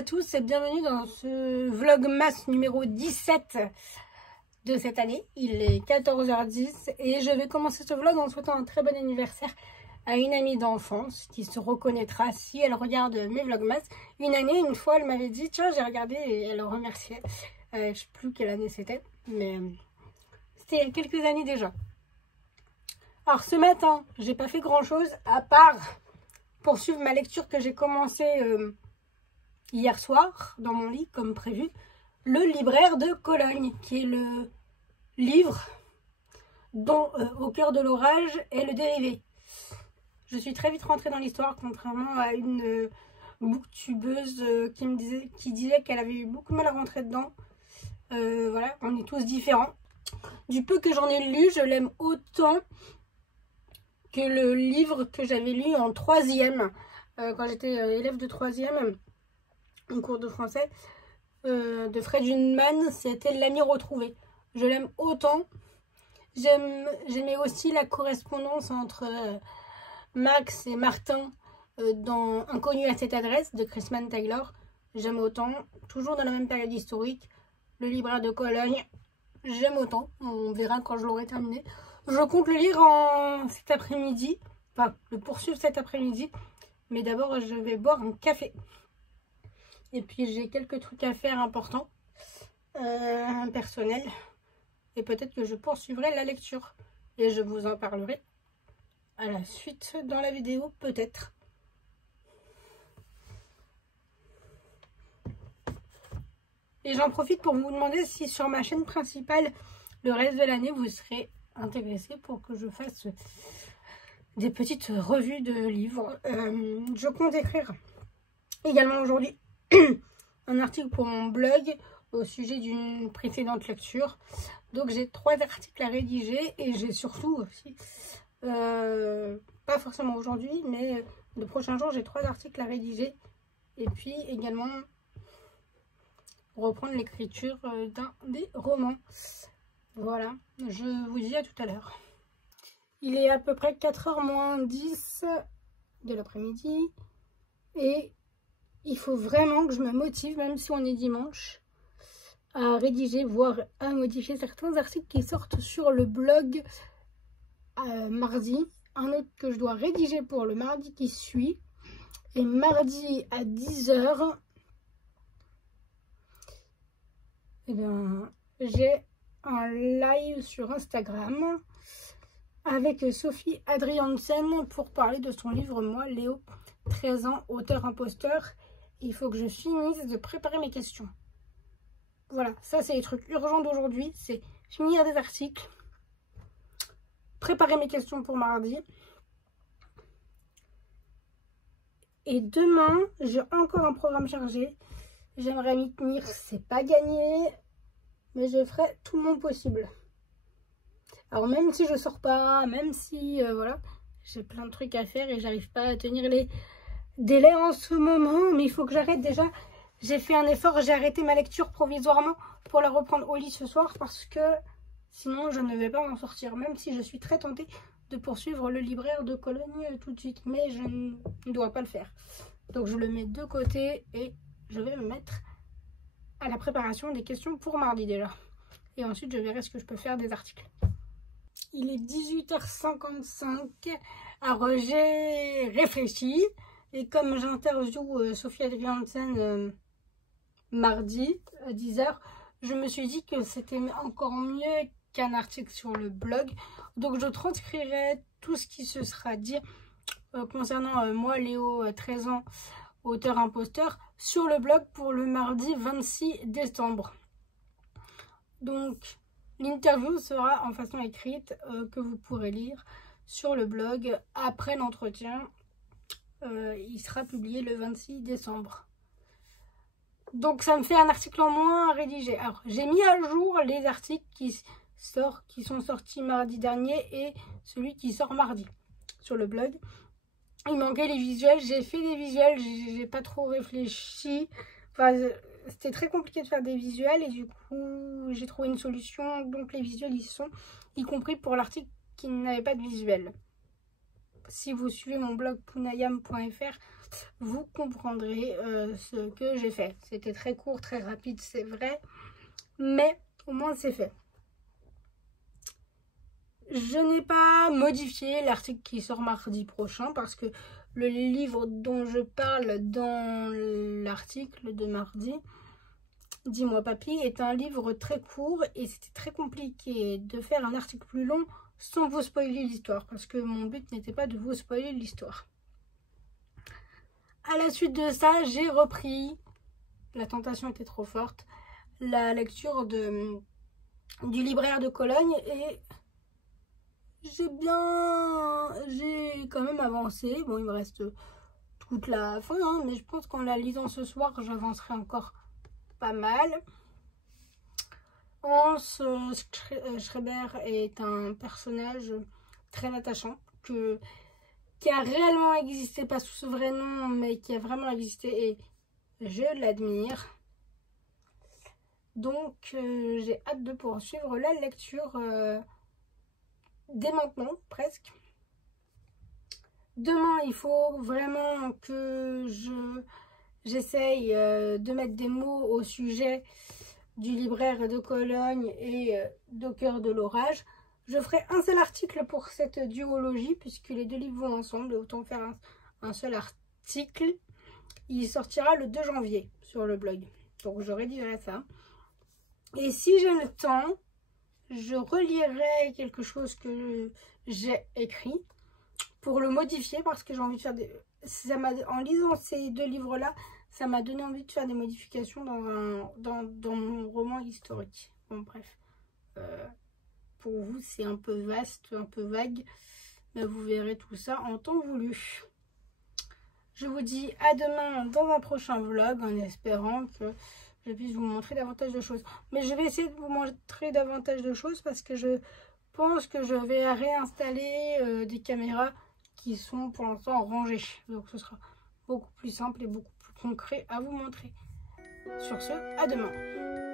à tous et bienvenue dans ce vlogmas numéro 17 de cette année. Il est 14h10 et je vais commencer ce vlog en souhaitant un très bon anniversaire à une amie d'enfance qui se reconnaîtra si elle regarde mes vlogmas. Une fois, elle m'avait dit tiens, j'ai regardé et elle remerciait. Je ne sais plus quelle année c'était, mais c'était il y a quelques années déjà. Alors ce matin, j'ai pas fait grand chose à part poursuivre ma lecture que j'ai commencée hier soir dans mon lit comme prévu. Le libraire de Cologne, qui est le livre dont Au cœur de l'orage est le dérivé. Je suis très vite rentrée dans l'histoire, contrairement à une booktubeuse qui disait qu'elle avait eu beaucoup de mal à rentrer dedans. Voilà, on est tous différents. Du peu que j'en ai lu, je l'aime autant que le livre que j'avais lu en 3e, quand j'étais élève de 3e, en cours de français, de Fred Junman, c'était L'ami retrouvé. Je l'aime autant. J'aimais aussi la correspondance entre Max et Martin dans Inconnu à cette adresse de Chrisman Taylor. J'aime autant. Toujours dans la même période historique. Le libraire de Cologne, j'aime autant. On verra quand je l'aurai terminé. Je compte le lire cet après-midi. Enfin, le poursuivre cet après-midi. Mais d'abord, je vais boire un café. Et puis, j'ai quelques trucs à faire importants. Personnels. Et peut-être que je poursuivrai la lecture. Et je vous en parlerai à la suite dans la vidéo, peut-être. Et j'en profite pour vous demander si sur ma chaîne principale, le reste de l'année, vous serez intéressé pour que je fasse des petites revues de livres. Je compte écrire également aujourd'hui un article pour mon blog au sujet d'une précédente lecture. Donc j'ai 3 articles à rédiger et j'ai surtout aussi, pas forcément aujourd'hui, mais le prochain jour, j'ai 3 articles à rédiger. Et puis également reprendre l'écriture d'un des romans. Voilà, je vous dis à tout à l'heure. Il est à peu près 4h moins 10 de l'après-midi et il faut vraiment que je me motive, même si on est dimanche, à rédiger, voire à modifier certains articles qui sortent sur le blog mardi. Un autre que je dois rédiger pour le mardi qui suit. Et mardi à 10h, eh bien, j'ai un live sur Instagram avec Sophie Adriansen pour parler de son livre Moi, Léo, 13 ans, auteur imposteur. Il faut que je finisse de préparer mes questions. Voilà, ça c'est les trucs urgents d'aujourd'hui, c'est finir des articles, préparer mes questions pour mardi. Et demain, j'ai encore un programme chargé. J'aimerais m'y tenir, c'est pas gagné, mais je ferai tout mon possible. Alors même si je sors pas, même si voilà, j'ai plein de trucs à faire et j'arrive pas à tenir les délais en ce moment, mais il faut que j'arrête déjà. J'ai fait un effort, j'ai arrêté ma lecture provisoirement pour la reprendre au lit ce soir parce que sinon je ne vais pas m'en sortir, même si je suis très tentée de poursuivre le libraire de Cologne tout de suite, mais je ne dois pas le faire. Donc je le mets de côté et je vais me mettre à la préparation des questions pour mardi déjà. Et ensuite je verrai ce que je peux faire des articles. Il est 18h55, alors j'ai réfléchi et comme j'interviewe Sophie Adriansen mardi à 10h, je me suis dit que c'était encore mieux qu'un article sur le blog. Donc je transcrirai tout ce qui se sera dit concernant moi, Léo, 13 ans, auteur imposteur, sur le blog pour le mardi 26 décembre. Donc l'interview sera en façon écrite que vous pourrez lire sur le blog après l'entretien. Il sera publié le 26 décembre. Donc ça me fait un article en moins à rédiger. Alors j'ai mis à jour les articles qui sont sortis mardi dernier et celui qui sort mardi sur le blog. Il manquait les visuels, j'ai fait des visuels, j'ai pas trop réfléchi. Enfin, c'était très compliqué de faire des visuels et du coup j'ai trouvé une solution. Donc les visuels ils sont, y compris pour l'article qui n'avait pas de visuel. Si vous suivez mon blog punayam.fr, vous comprendrez ce que j'ai fait. C'était très court, très rapide, c'est vrai, mais au moins c'est fait. Je n'ai pas modifié l'article qui sort mardi prochain parce que le livre dont je parle dans l'article de mardi, Dis-moi Papy, est un livre très court et c'était très compliqué de faire un article plus long sans vous spoiler l'histoire parce que mon but n'était pas de vous spoiler l'histoire. À la suite de ça, j'ai repris, la tentation était trop forte, la lecture du libraire de Cologne et j'ai quand même avancé. Bon, il me reste toute la fin, hein, mais je pense qu'en la lisant ce soir, j'avancerai encore pas mal. Hans Schreiber est un personnage très attachant qui a réellement existé, pas sous ce vrai nom, mais qui a vraiment existé et je l'admire. Donc j'ai hâte de poursuivre la lecture dès maintenant, presque. Demain, il faut vraiment que j'essaye de mettre des mots au sujet du libraire de Cologne et d'Au cœur de l'orage. Je ferai un seul article pour cette duologie, puisque les deux livres vont ensemble, autant faire un seul article. Il sortira le 2 janvier sur le blog, donc je rédigerai ça. Et si j'ai le temps, je relirai quelque chose que j'ai écrit pour le modifier, parce que j'ai envie de faire des... en lisant ces deux livres-là, ça m'a donné envie de faire des modifications dans mon roman historique. Bon, bref. Pour vous, c'est un peu vaste, un peu vague. Mais vous verrez tout ça en temps voulu. Je vous dis à demain dans un prochain vlog, en espérant que je puisse vous montrer davantage de choses. Mais je vais essayer de vous montrer davantage de choses parce que je pense que je vais réinstaller des caméras qui sont pour l'instant rangées. Donc ce sera beaucoup plus simple et beaucoup plus concret à vous montrer. Sur ce, à demain.